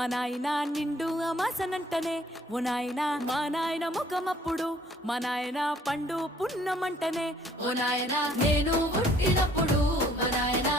మా నాయన నిండు అమాసనంటనే ఓ నాయన మా నాయన ముఖమప్పుడు మా నాయన పండు పున్నమంటనే ఓ నాయన నేను పుట్టినప్పుడు మా నాయన